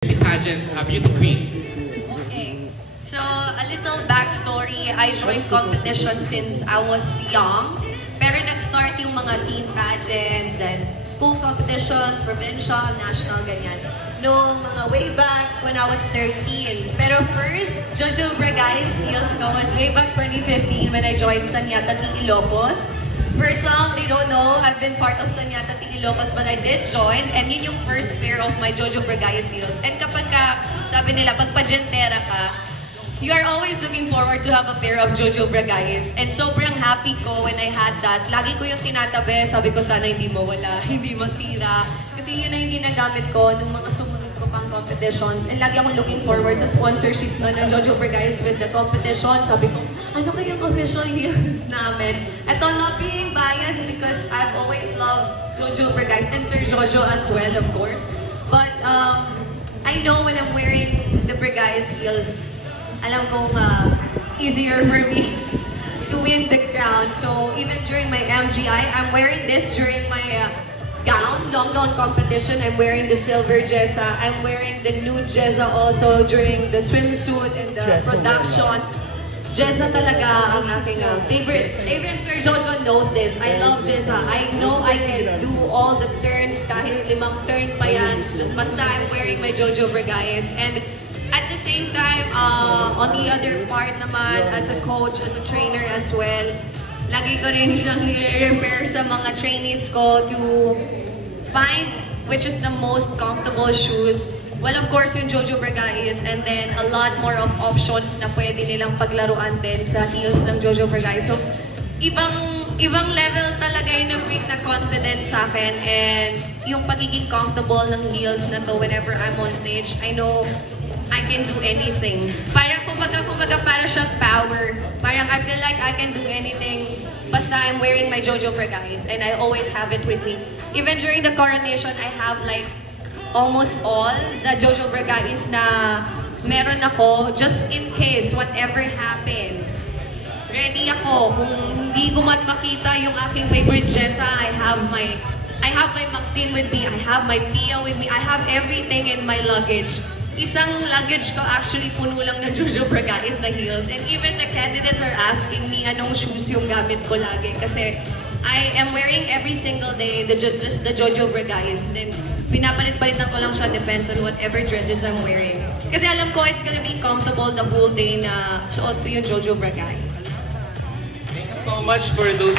pageant, Beauty Queen. Okay. So, a little backstory. I joined competition since I was young. Pero nag-start yung mga teen pageants, then school competitions, provincial, national, ganyan. No, mga way back when I was 13. Pero first, Jojo Bragais Heels ko was way back 2015 when I joined Sanyata T. Ilocos. For some, they don't know, I've been part of Sanyata T. Ilocos, but I did join, and yun yung first pair of my Jojo Bragais Heels. And kapag ka, sabi nila, pag pageantera ka, you are always looking forward to have a pair of Jojo Bragais. And sobrang happy ko when I had that. Lagi ko yung tinatabi, sabi ko sana hindi mawala, hindi masira. Kasi yun na yung ginagamit ko nung mga sumunod ko pang competitions. And lagi akong looking forward sa sponsorship ng Jojo Bragais with the competition. Sabi ko, ano kayang official heels namin? Ito, not being biased because I've always loved Jojo Bragais and Sir Jojo as well, of course. But I know when I'm wearing the Bragais heels, alam kong easier for me to win the crown. So even during my MGI, I'm wearing this during my gown, long gown competition. I'm wearing the silver jessa. I'm wearing the nude jessa also during the swimsuit and the production. Jessa talaga ang aking favorite. Even Sir Jojo knows this. I love jessa. I know I can do all the turns, kahit 5 turn pa yan. Basta I'm wearing my Jojo Bragais. And at the same time, on the other part naman, as a coach, as a trainer as well, lagi ko rin siyang i-refer sa mga trainees ko to find which is the most comfortable shoes. Well, of course, yung Jojo Bragais, and then a lot more of options na pwede nilang paglaruan din sa heels ng Jojo Bragais. So, ibang level talaga yung na-bring na confidence sa akin, and yung pagiging comfortable ng heels na to whenever I'm on stage, I know I can do anything. Parang kumbaga para siyang power. Parang I feel like I can do anything basta I'm wearing my Jojo Bragais, and I always have it with me. Even during the coronation, I have like almost all the Jojo Bragais na meron ako just in case whatever happens. Ready ako. Kung hindi ko man makita yung aking favorite jessa, I have my Maxine with me, I have my Pia with me, I have everything in my luggage. Isang luggage ko actually puno lang ng Jojo Bragais na heels. And even the candidates are asking me anong shoes yung gamit ko lagi. Kasi I am wearing every single day just the Jojo Bragais. Then pinapalit-palitan ko lang siya depends on whatever dresses I'm wearing. Kasi alam ko it's gonna be comfortable the whole day na suot ko yung Jojo Bragais. Thank you so much for those